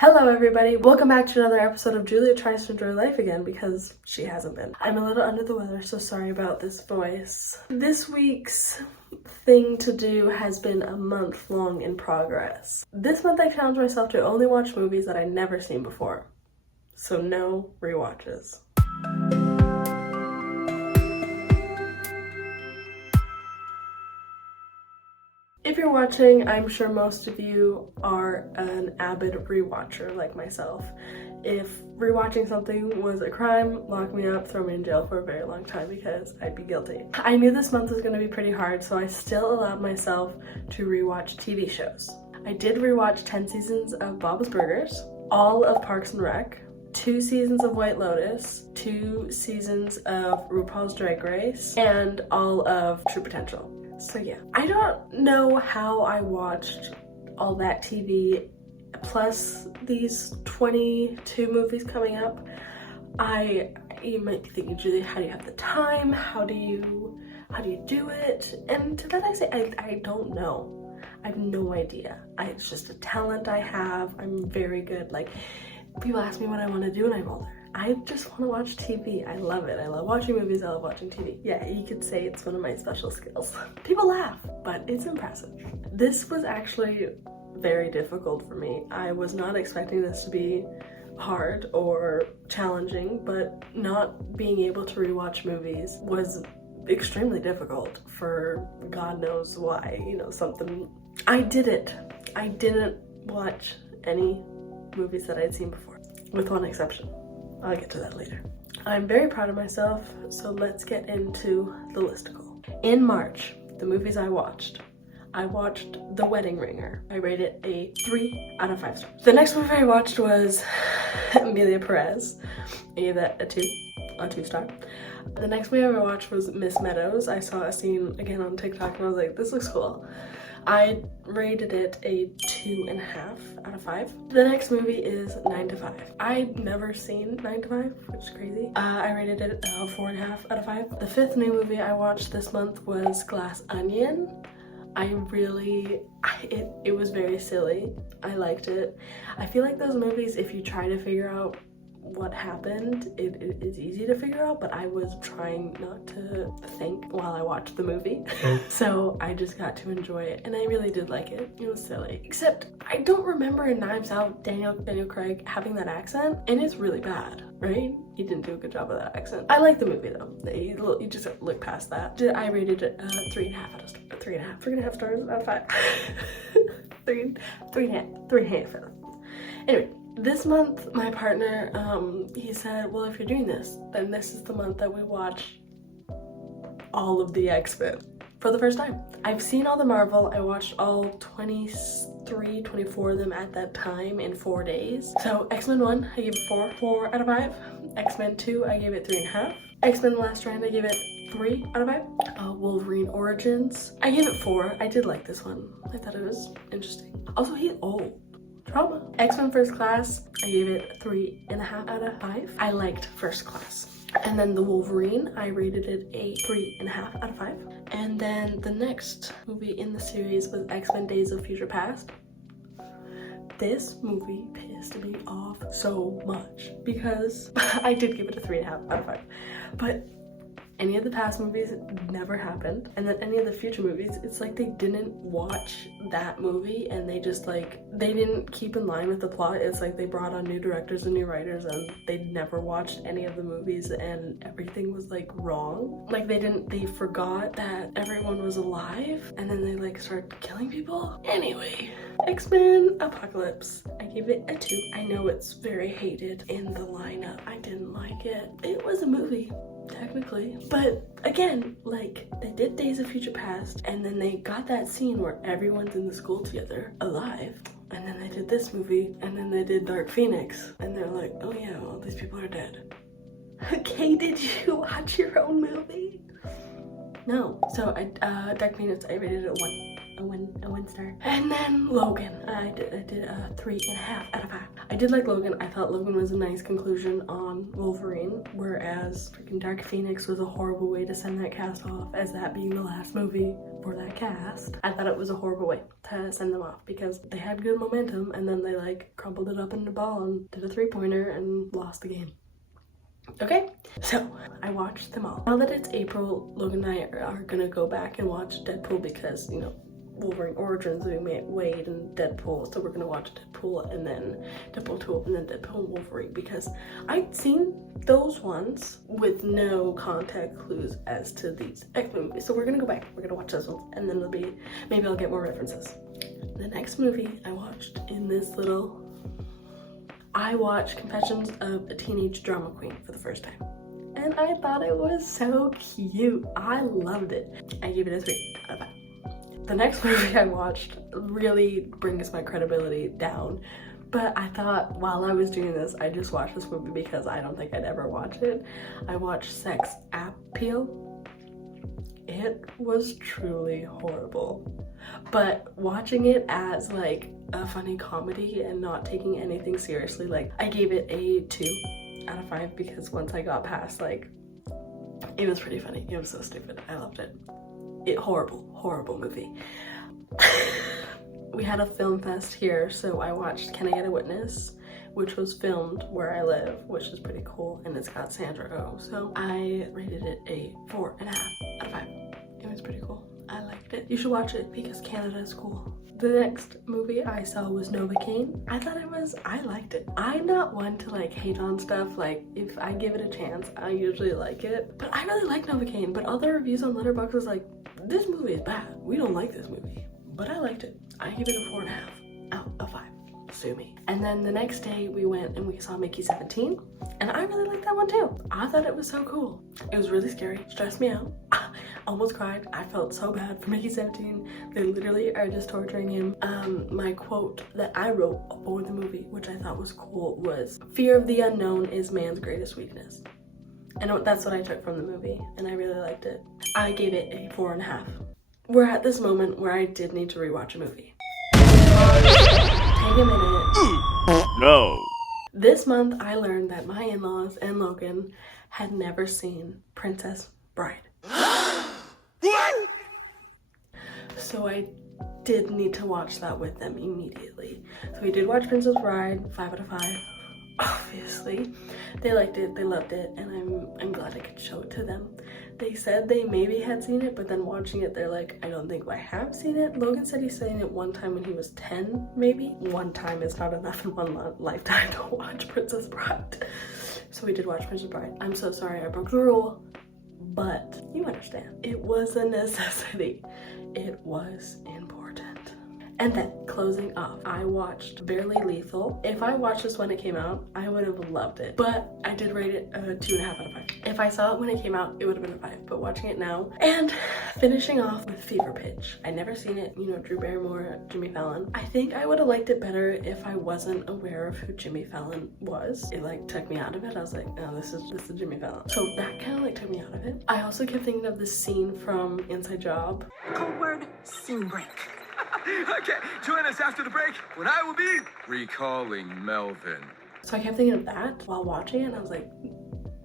Hello everybody, welcome back to another episode of Julia Tries to Enjoy Life Again because she hasn't been. I'm a little under the weather, so sorry about this voice. This week's thing to do has been a month long in progress. This month I challenged myself to only watch movies that I'd never seen before. So no rewatches. If you're watching, I'm sure most of you are an avid rewatcher like myself. If rewatching something was a crime, lock me up, throw me in jail for a very long time because I'd be guilty. I knew this month was going to be pretty hard, so I still allowed myself to rewatch TV shows. I did rewatch 10 seasons of Bob's Burgers, all of Parks and Rec, 2 seasons of White Lotus, 2 seasons of RuPaul's Drag Race, and all of True Potential. So yeah, I don't know how I watched all that TV plus these 22 movies coming up. You might be thinking, Julia, how do you have the time? How do you do it? And to that I say, I don't know. I have no idea. It's just a talent I have. I'm very good. Like, people ask me what I want to do when I'm older. I just want to watch TV. I love it. I love watching movies. I love watching TV. Yeah, you could say it's one of my special skills. People laugh, but it's impressive. This was actually very difficult for me. I was not expecting this to be hard or challenging, but not being able to rewatch movies was extremely difficult for God knows why. Something. I did it. I didn't watch any movies that I'd seen before, with one exception. I'll get to that later. I'm very proud of myself, so let's get into the listicle. In March, the movies I watched The Wedding Ringer. I rated a 3 out of 5 stars. The next movie I watched was Emilia Perez. I gave that a 2 star. The next movie I ever watched was Miss Meadows. I saw a scene again on TikTok and I was like, this looks cool. I rated it a 2.5 out of 5. The next movie is 9 to 5. I'd never seen 9 to 5, which is crazy. I rated it a 4.5 out of 5. The 5th new movie I watched this month was Glass Onion. It was very silly. I liked it. I feel like those movies, if you try to figure out what happened, it is easy to figure out, but I was trying not to think while I watched the movie. So I just got to enjoy it, and I really did like it. It was silly. Except I don't remember in Knives Out Daniel Craig having that accent, and it's really bad, right? He didn't do a good job of that accent. I like the movie though. You just look past that. I rated it 3.5 out of 3.5 stars out of 5. 3.5. Anyway. This month, my partner, he said, well, if you're doing this, then this is the month that we watch all of the X-Men for the first time. I've seen all the Marvel. I watched all 23, 24 of them at that time in 4 days. So X-Men 1, I gave it 4 out of 5. X-Men 2, I gave it 3.5. X-Men The Last Stand, I gave it 3 out of 5. Wolverine Origins, I gave it 4. I did like this one. I thought it was interesting. Also, he's old. Trauma. X-Men First Class, I gave it 3.5 out of 5. I liked First Class. And then the Wolverine, I rated it a 3.5 out of 5. And then the next movie in the series was X-Men Days of Future Past. This movie pissed me off so much because I did give it a 3.5 out of 5. But any of the past movies never happened, and then any of the future movies, it's like they didn't watch that movie and they just they didn't keep in line with the plot. It's like they brought on new directors and new writers and they'd never watched any of the movies and everything was wrong. They forgot that everyone was alive and then they started killing people. Anyway, X-Men Apocalypse, I gave it a 2. I know it's very hated in the lineup. I didn't like it. It was a movie, technically, but again, they did Days of Future Past and then they got that scene where everyone's in the school together alive, and then they did this movie and then they did Dark Phoenix and they're like, oh yeah, all these people are dead. Okay, did you watch your own movie? No. So Dark Phoenix, I rated it a a win star. And then Logan, I did a 3.5 out of 5. I did like Logan. I thought Logan was a nice conclusion on Wolverine, whereas freaking Dark Phoenix was a horrible way to send that cast off, as that being the last movie for that cast. I thought it was a horrible way to send them off because they had good momentum and then they like crumpled it up into a ball and did a 3-pointer and lost the game. Okay, so I watched them all. Now that it's April, Logan and I are gonna go back and watch Deadpool because, you know, Wolverine Origins, we made Wade and Deadpool, so we're gonna watch Deadpool and then Deadpool 2 and then Deadpool and Wolverine because I'd seen those ones with no contact clues as to these X-Men movies. So we're gonna go back, we're gonna watch those ones, and then it'll be, maybe I'll get more references. The next movie I watched in this little, I watched Confessions of a Teenage Drama Queen for the first time. And I thought it was so cute. I loved it. I gave it a 3 out of 5. The next movie I watched really brings my credibility down, but I thought while I was doing this, I just watched this movie because I don't think I'd ever watch it. I watched Sex Appeal. It was truly horrible, but watching it as like a funny comedy and not taking anything seriously, like I gave it a 2 out of 5 because once I got past, like, it was pretty funny. It was so stupid. I loved it. Horrible movie. We had a film fest here, so I watched Can I Get a Witness, which was filmed where I live, which is pretty cool, and it's got Sandra Oh, so I rated it a 4.5 out of 5. It was pretty cool. I liked it. You should watch it because Canada is cool. The next movie I saw was Novocaine. I liked it. I'm not one to like hate on stuff. Like if I give it a chance, I usually like it. But I really like Novocaine, but all the reviews on Letterboxd is like, this movie is bad. We don't like this movie. But I liked it. I give it a 4.5 out of 5. Sue me. And then the next day we went and we saw Mickey 17, and I really liked that one too. I thought it was so cool. It was really scary, stressed me out. Almost cried. I felt so bad for Mickey 17. They literally are just torturing him. My quote that I wrote for the movie, which I thought was cool, was, "Fear of the unknown is man's greatest weakness." And that's what I took from the movie, and I really liked it. I gave it a 4.5. We're at this moment where I did need to rewatch a movie. Take a minute. No. This month I learned that my in-laws and Logan had never seen Princess Bride. What? So I did need to watch that with them immediately. So we did watch Princess Bride, 5 out of 5. Obviously. They liked it, they loved it, and I'm glad I could show it to them. They said they maybe had seen it, but then watching it, they're like, I don't think I have seen it. Logan said he's seen it one time when he was 10, maybe. One time is not enough in one lifetime to watch Princess Bride. So we did watch Princess Bride. I'm so sorry I broke the rule, but you understand. It was a necessity. It was important. And then, closing off, I watched Barley Lethal. If I watched this when it came out, I would have loved it. But I did rate it a 2.5 out of 5. If I saw it when it came out, it would have been a 5. But watching it now, and finishing off with Fever Pitch. I'd never seen it, you know, Drew Barrymore, Jimmy Fallon. I think I would have liked it better if I wasn't aware of who Jimmy Fallon was. It like took me out of it. I was like, oh, this is Jimmy Fallon. So that kind of like took me out of it. I also kept thinking of this scene from Inside Job. Code word, scene break. Okay, join us after the break when I will be recalling Melvin. So I kept thinking of that while watching it, and I was like,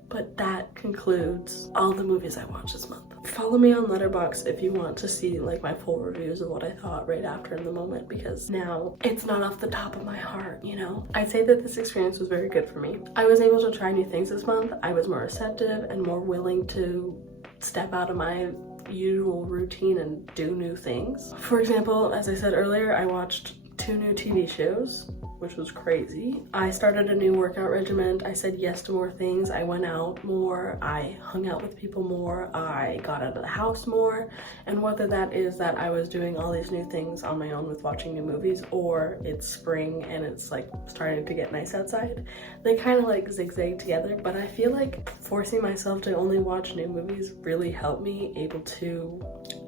but that concludes all the movies I watched this month. Follow me on Letterboxd if you want to see like my full reviews of what I thought right after in the moment, because now it's not off the top of my heart, you know? I'd say that this experience was very good for me. I was able to try new things this month. I was more receptive and more willing to step out of my usual routine and do new things. For example, as I said earlier, I watched 2 new TV shows, which was crazy. I started a new workout regimen. I said yes to more things. I went out more. I hung out with people more. I got out of the house more. And whether that is that I was doing all these new things on my own with watching new movies, or it's spring and it's like starting to get nice outside, they kind of like zigzag together. But I feel like forcing myself to only watch new movies really helped me able to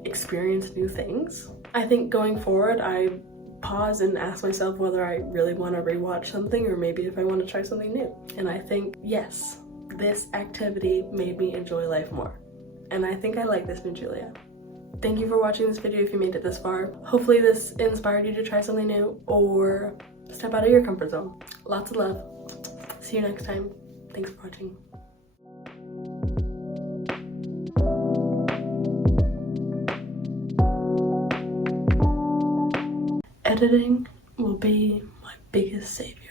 experience new things. I think going forward, I pause and ask myself whether I really want to rewatch something or maybe if I want to try something new. And I think, yes, this activity made me enjoy life more. And I think I like this new Julia. Thank you for watching this video if you made it this far. Hopefully this inspired you to try something new or step out of your comfort zone. Lots of love. See you next time. Thanks for watching. Editing will be my biggest savior.